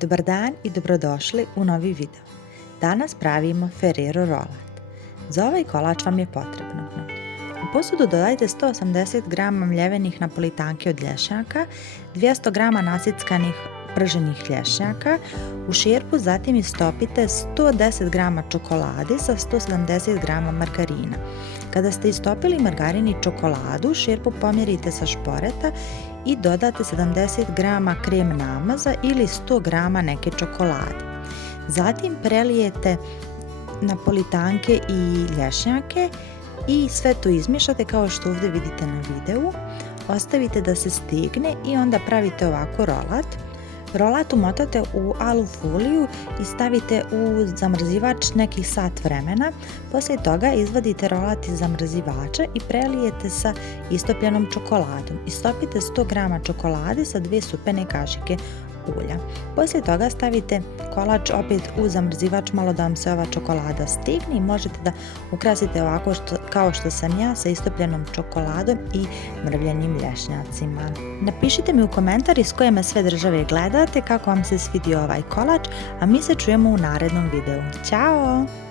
Dobar dan i dobrodošli u novi video. Danas pravimo Ferrero rolat. Za ovaj kolač vam je potrebno: u posudu dodajte 180 g mljevenih napolitanki od lješnjaka, 200 g nasickanih prženih lješnjaka. U šerpu zatim istopite 110 g čokolade sa 170 g margarina. Kada ste istopili margarin i čokoladu, šerpu pomjerite sa šporeta i dodate 70 g krem namaza ili 100 g neke čokolade. Zatim prelijete napolitanke i lješnjake i sve to izmiješate kao što ovdje vidite na videu. Ostavite da se stegne i onda pravite ovako rolat. Rolat umotate u alu foliju i stavite u zamrzivač nekih sat vremena. Poslije toga izvadite rolat iz zamrzivača i prelijete sa istopljenom čokoladom. Istopite 100 g čokolade sa 2 supene kašike ulja. Poslije toga stavite kolač opet u zamrzivač malo da vam se ova čokolada stegne i možete da ukrasite ovako kao što sam ja, sa istopljenom čokoladom i mrvljenim lješnjacima. Napišite mi u komentar iz koje me sve države gledate, kako vam se svidio ovaj kolač, a mi se čujemo u narednom videu. Ćao!